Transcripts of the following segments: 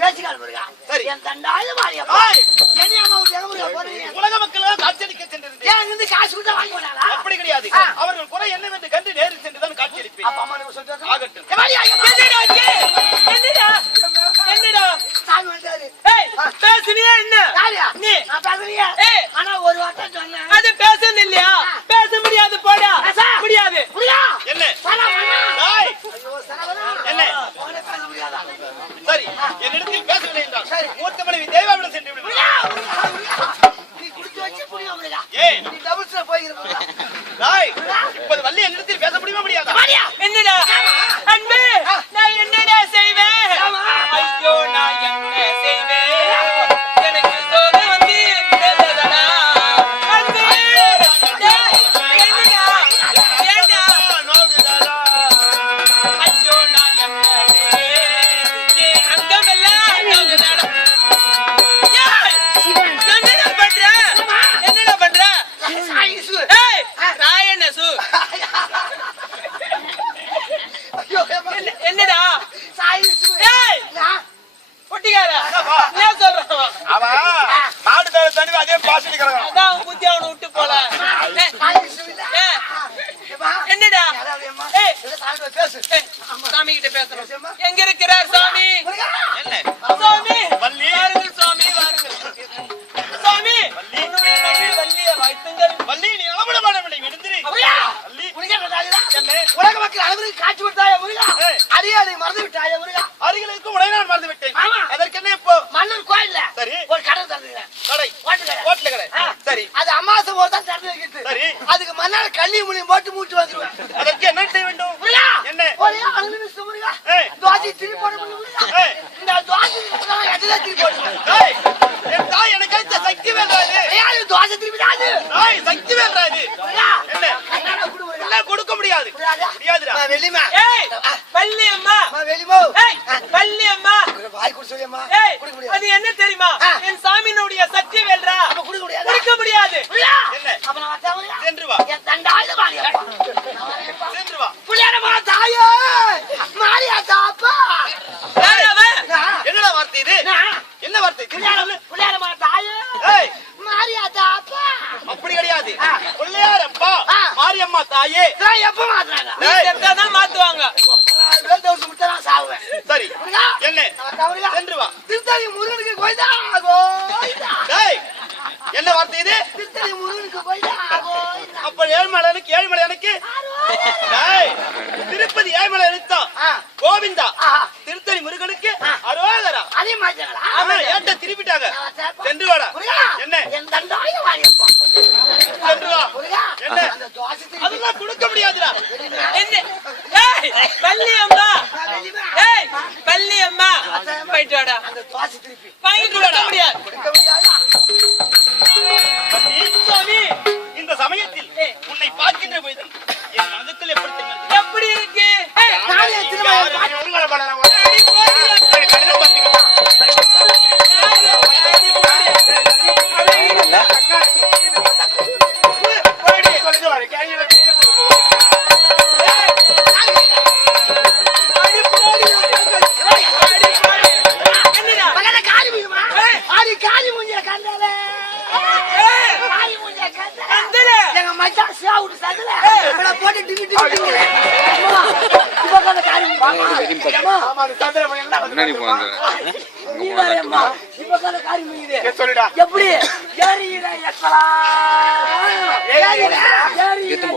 பேசிக்கால் முருகா. என் தண்டாயுத போறீங்க உலக மக்கள் எல்லாம் காட்சியளிக்க சென்றிருந்தேன் காசு கொடுத்தா வாங்கி போனாளா அப்படி கிடையாது. அவர்கள் குறை என்னவென்று கண்டு நேரில் சென்றுதான் காட்சியளிப்பேன். அப்பா அம்மா நம்ம சொல்லிட்டு ஆகட்டும். என்னடா இது? என்னடா? என்னடா? சாமி வந்தாரு. ஏய் பேசுனியா என்ன? நீ. ஏய். ஆனா ஒரு வார்த்தை சொன்னேன். அது பேசணும் இல்லையா பேச முடியாது போடா பேச. முடியாது முருகா என்ன சரா பண்ணா ஏய், ஐயோ சரவணா என்ன உன்னை பேச முடியாதா சரி இடத்தில் பேசவில்லை என்றால் சரி. மூத்த மனைவி தேவாவிடம் சாமி கிட்ட பேசுறோம் எங்க இருக்கிறார் கடை. ஹோட்டல கடை. சரி. அது அமாசை போது தான் திறந்து வைக்கிறது. சரி. அதுக்கு மண்ணால் கண்ணி முனியும் போட்டு மூச்சு வந்துருவேன் அதற்கு என்ன செய்ய வேண்டும்? என்ன? ஒரே நிமிஷம் முருகா திருப்பி போட. இந்த துவாசி எதுல திருப்பி போடுவேன் என் தாய் எனக்கு சக்தி வேண்டாது ஐயா துவாசி திருப்பி தாது தாய் சக்தி வேண்டாது என்ன? கொடுக்க முடியாது. முடியாதா? முடியாதுடா. வெளிமா ஏய் அம்மா, வெளிமோ ஏய் வள்ளி அம்மா. வாய் குடி சொல்லியம்மா. ஏய் அது என்ன தெரியுமா. என் சாமியினுடைய சக்தி வெல்றா அப்ப குடிக்க முடியாது குடிக்க முடியாது முருகா என்ன? அப்ப நான் வரட்டா முருகா சென்று வா என் தண்டாயுத மாரியப்பா நான் வரேன்ப்பா. சென்று வா புள்ளியாரம்மா தாயே மாரியாத்தா அப்பா யார் அவன்? நான், என்னடா வார்த்தை இது நான், என்ன வார்த்தை திரும்பி சொல்லு புள்ளியாரம், புள்ளியாரம்மா தாயே ஏய் மாரியாத்தா அப்பா அப்படி கிடையாது. பிள்ளையார் அப்பா. மாரியம்மா தாயே. எப்ப மாத்துறாங்க? மாத்துவாங்க. சாவுவேன். சரி. என்ன? சென்று வா. திருத்தணி முருகனுக்கு கோயிதா கோயிதா டேய். என்ன வார்த்தை இது? திருத்தணி முருகனுக்கு கோயிதா கோயிதா அப்ப ஏழ்மலையானுக்கு ஏழ்மலையானுக்கு திருப்பதி ஏழ்மலை எழுத்தா. கோவிந்தா. திருத்தணி முருகனுக்கு அரோகரா அதே ஆமா ஏட்ட திருப்பிட்டாங்க. சென்று வாடா முருகா என்ன என் தண்டாயுத மாரியப்பா சென்று வா முருகா என்ன? அந்த தோசை திருப்பி அதெல்லாம் கொடுக்க முடியாதுடா என்ன வள்ளி அம்மா. ஏய் வள்ளி அம்மா. போயிட்டு வாடா. அந்த தோசை திருப்பி. வாங்கி கொடுக்க முடியாது கொடுக்க முடியாதா.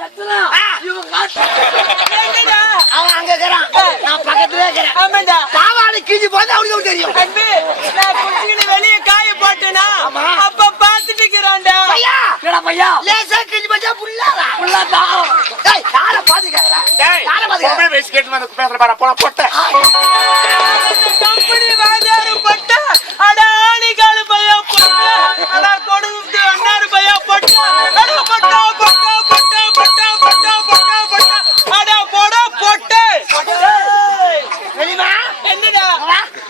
எத்தலாம் இவன் காட்டு என்னடா அவன் அங்க இருக்கிறான். நான் பக்கத்துல இருக்கிறேன். ஆமாண்டா. சாவாடு கிஞ்சி போது அவனுக்கு தெரியும்? வெளிய காய போட்டேனா. அப்ப பாத்துட்டு இருக்கிறான்டா. என்னடா பையா? லேசா கிஞ்சி போச்சா புள்ளாதா டேய் யார பாத்துக்கறா டேய், யார பாத்துக்கறா பொம்பளை வந்து பேசுற பாரு, போடா, போட்ட. கம்பெனி வாஜாரு பட்ட அட ஆணிகாலு பையா பட்ட அட கொடுந்து அண்ணாரு பையா பட்ட அட பட்ட பட்ட பட்ட பட்ட பட்ட பட்ட பட்ட அட போட பொட்ட. வெளிமா என்னடா?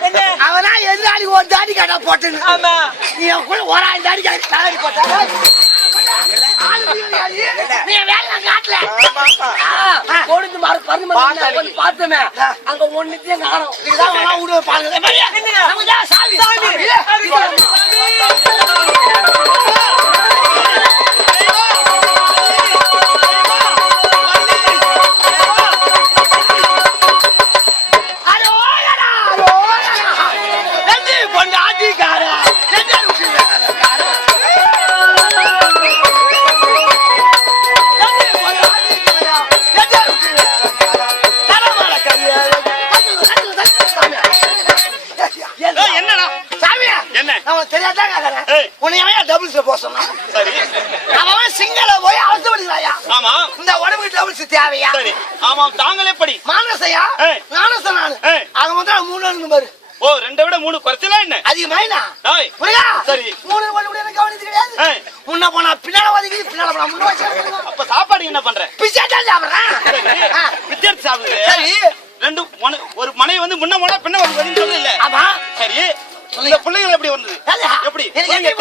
என்ன? அவனா எதிராளி ஒரு தாடி காட்டா போட்டுன்னு? ஆமா. நீ கூட ஒரு ஆள் தாடி காட்டி தாடி போட்டா? பார்த்தோமே அங்க ஒண்ணுத்தையும் காணோம். இதுதான் விடுவேன் பாருங்க. சாமி. சாமி. ஆமா. இந்த உடம்புக்கு டபுள்ஸ் தேவையா? சரி. ஆமாம் தாங்களே படி. மானசையா. நானச நானு. அங்க வந்து மூணு பாரு. ஓ ரெண்டை விட மூணு குறைச்சலா என்ன? அதிகமாயினா? புரியா சரி. மூணு எனக்கு கவனிச்சு கிடையாது. முன்ன போனா பின்னால ஒதுக்கி பின்னால போனா முன்ன அப்ப சாப்பாடு என்ன பண்ற? பிச்சை தான் சாப்பிடுறேன். வித்தியார்த்தி சாப்பிடுது சரி. ரெண்டு ஒரு மனை வந்து முன்ன போனா பின்ன சொல்லு இல்ல ஆமா. சரி. இந்த பிள்ளைகள் எப்படி வந்தது? எப்படி? எத்தனை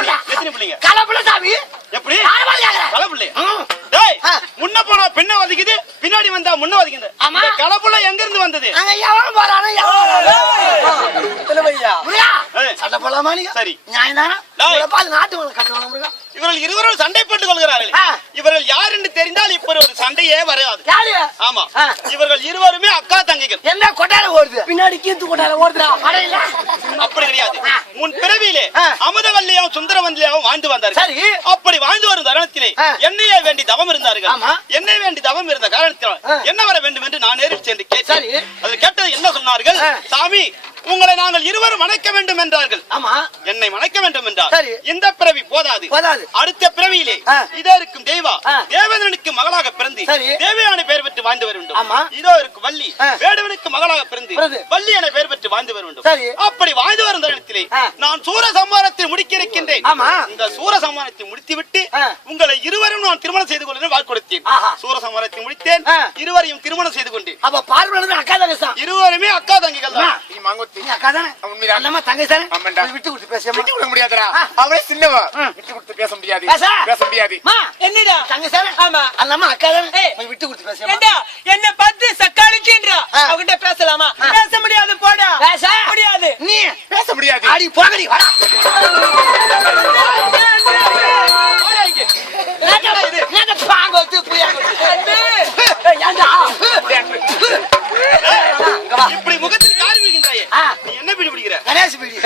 பிள்ளைங்க கலப்புல சாமி எப்படி யாரு மாதிரி கேக்குறேன் கலை பிள்ளை ம். டேய் ஆ. முன்ன போனா பின்ன வதிக்குது பின்னாடி வந்தா முன்ன வதிக்குது ஆமா. இந்த கலப்புள்ள எங்க இருந்து வந்தது அங்க எவன் போறானோ எவன் வரானோ. தலைமையா புரியா ஏய். சண்டை போலாமா நீங்க? சரி. நாட்டு முருகா? இவர்கள் இருவரும் சண்டை போட்டுக் கொள்கிறார்கள். இவர்கள் யார் என்று தெரிந்தால் இப்ப ஒரு சண்டையே வராது. ஆமா. இவர்கள் இருவருமே அக்கா தங்கைகள். என்ன கொட்டார ஓடுது? பின்னாடி கீத்து கொட்டார ஓடுதுடா. அடையில அப்படி கிடையாது. முன் பிறவியிலே. அமுதவல்லியாவும் சுந்தரவல்லியாவும் வாழ்ந்து வந்தார்கள் சரி. அப்படி வாழ்ந்து வரும் தருணத்திலே. என்னையே வேண்டி தவம் இருந்தார்கள். என்னை வேண்டி தவம் இருந்த காரணத்தினால். என்ன வர வேண்டும் என்று நான் நேரில் சென்று கேட்டேன். அதில் கேட்டது என்ன சொன்னார்கள். சாமி உங்களை நாங்கள் இருவரும் மணக்க வேண்டும் என்றார்கள் ஆமா என்னை மணக்க வேண்டும் என்றார். இந்த பிறவி போதாது போதாது. அடுத்த பிறவியிலே. இதோ இருக்கும் தெய்வா ஆ. தேவேந்திரனுக்கு மகளாக பிறந்து. தேவையான பெயர் பெற்று வாழ்ந்து வர வேண்டும். இதோ இருக்கும் வள்ளி. வேடுவனுக்கு மகளாக பிறந்து. வள்ளி என பெயர் பெற்று வாழ்ந்து வர வேண்டும். அப்படி வாழ்ந்து வரும் தருணத்திலே. நான் சூர சம்மாரத்தை முடிக்க இருக்கின்றேன். இந்த சூர சம்மாரத்தை முடித்துவிட்டு. உங்களை இருவரும் நான் திருமணம் செய்து கொள்ள வாக்கு கொடுத்தேன். சூர சம்மாரத்தை முடித்தேன். இருவரையும் திருமணம் செய்து கொண்டேன். அப்ப பார்வனது அக்கா தங்கசா இருவருமே அக்கா தங்கிகள் தான். நீ மாங்குத்தி. நீ அக்கா தானே? உண்மைதான். தங்கை தானே? ஆமாண்டா. கொஞ்சம் விட்டு கொடுத்து பேசுமா விட்டு கொடுக்க முடியாதுடா. அவளே சின்னவ. விட்டு கொடுத்து பேச முடியாது. பேச. பேச முடியாது. என்னடா? தங்கை தானே? ஆமா. அண்ணம்மா அக்கா தானே? விட்டு கொடுத்து ஏண்டா? என்ன பார்த்து சக்காளிக்கின்றா ஆ. அவகிட்ட பேசலாமா பேச முடியாது போடா பேச முடியாது நீ பேச முடியாது அடி போகடி வாடா. இப்படி முகத்தில் காரி. நீ என்ன பிடி பிடிக்கிற கணேஷ் பீடி.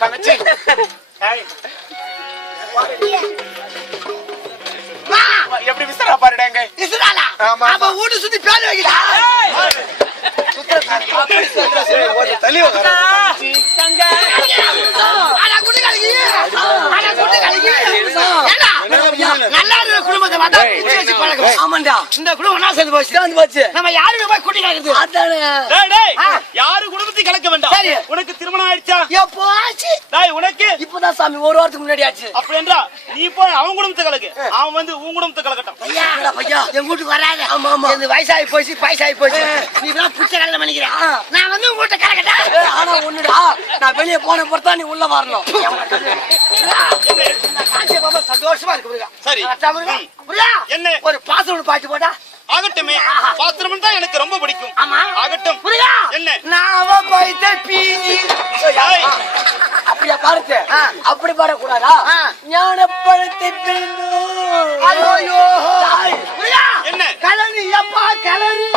தங்கச்சி எப்படி விசாரா பாருடாங்க இசுடாளா? ஆமா. அப்ப வீட்டு சுத்தி பேர் வைக்கிறா? ஆமாண்டா. இந்த குடும்பம் என்ன சேர்ந்து போச்சு? சேர்ந்து போச்சு. நம்ம யாருமே போய் குட்டி கலக்குது. அதானே. யாரு குடும்பத்தை கலக்க வேண்டாம் சரி. உனக்கு திருமணம் ஆயிடுச்சா எப்போ ஆச்சு? டேய் உனக்கு இப்பதான் சாமி ஒரு வாரத்துக்கு முன்னாடி ஆச்சு அப்படி என்றா நீ போய் அவன் குடும்பத்தை கலக்கு. அவன் வந்து உன் குடும்பத்தை கலக்கட்டும். ஐயா ஐயா என் வீட்டுக்கு வராத. ஆமா ஆமா. இந்த வயசாகி போச்சு வயசாகி போச்சு. நீ தான் புடிச்ச கல்யாணம் பண்ணிக்கிறேன் நான் வந்து உங்க வீட்டை கலக்கட்டா? ஆனா ஒண்ணுடா. நான் வெளியே போன பொறுத்தா நீ உள்ள வரணும். சந்தோஷமா இருக்கு. சரி. என்ன? ஒரு பாசம் பாட்டு போட்டா? ஆகட்டுமே. பாத்திரம் தான் எனக்கு ரொம்ப பிடிக்கும். ஆமா. ஆகட்டும். என்ன? நாம போயிட்டு பீதி ஏய், அப்படியா? பாருத்து அப்படி பாடக்கூடாதா? ஐயோ. முருகா என்ன? கலனி அப்பா கலரி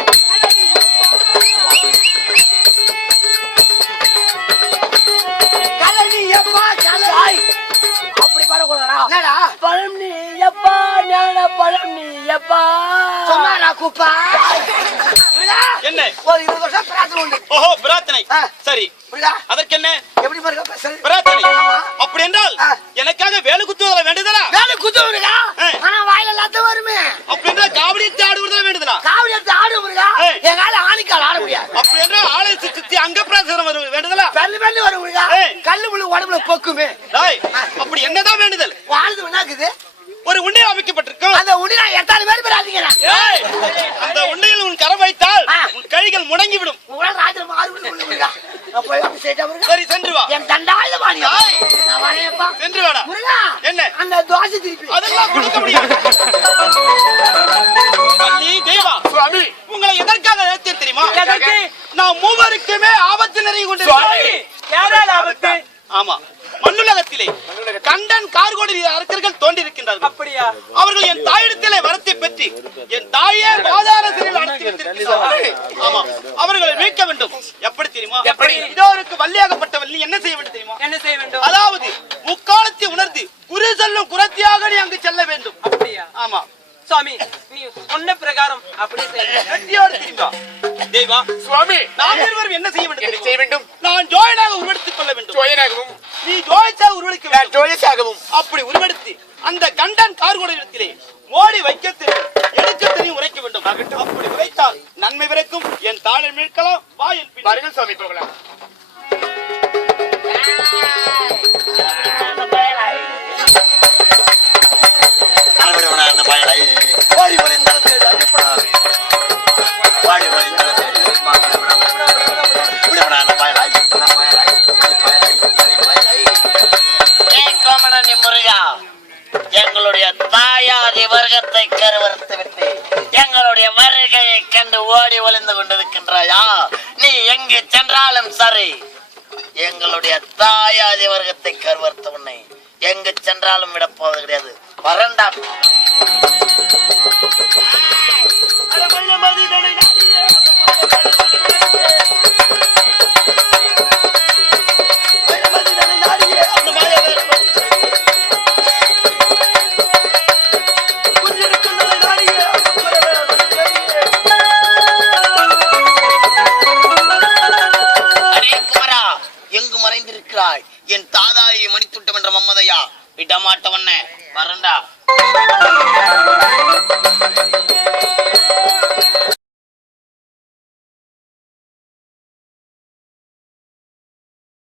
கலனி அப்பா கலரி அப்படி பாடக்கூடாதா? என்னடா? பழம் நீ எப்பா ஞான பழம் நீ எப்பா சொன்னாரா குப்பா? முருகா என்ன? ஒரு இருபது வருஷம் பிரார்த்தனை உண்டு. ஓஹோ பிரார்த்தனை. சரி. அதற்கு என்ன தெரியுமா? எதற்கு? ஆபத்து நிறைய கொண்டு சுவாமி. ஆமா. மண்ணுலகத்திலே கண்டன் கார்கோடி அரசர்கள் தோன்றிருக்கின்றார்கள் அப்படியா? அவர்கள் என் தாயிடத்திலே வரத்தை பெற்று என் தாயே பாதாரசிரில் அடைத்து ஆமா. அவர்களை மீட்க வேண்டும். தெரியுமா? எப்படி? இதோருக்கு வள்ளியாகப்பட்டவள் நீ என்ன செய்ய வேண்டும் தெரியுமா? என்ன செய்ய வேண்டும்? அதாவது முக்காலத்தை உணர்ந்து குரு செல்லும் குரத்தியாக நீ அங்கு செல்ல வேண்டும். அப்படியா? ஆமா. சுவாமி நீ சொன்ன பிரகாரம் அப்படியே செய்ய வெற்றியோடு திரும்பா தேவா சுவாமி. நாம் இருவரும் என்ன செய்ய வேண்டும் என்ன தெரியுமா? செய்ய வேண்டும்? நான் ஜோயனாக உருவெடுத்துக் கொள்ள வேண்டும். ஜோயனாகவும். நீ ஜோயச்சாக உருவெடுக்க நான் வேண்டும் ஜோயஸாகவும் அப்படி உருவெடுத்து அந்த கண்டன் கார்கோட இடத்திலே மோடி வைக்க தெரியும் எடுக்க தெரியும் உரைக்க வேண்டும். அப்படி உரைத்தால் நன்மை பிறக்கும். என் தாளை மீட்கலாம் வா என் பின் வருங்கள் சுவாமி போகலாம் எங்களுடைய தாயாதி வர்க்கத்தை கருவறுத்த உன்னை எங்கு சென்றாலும் விட போவது கிடையாது. வரண்டா.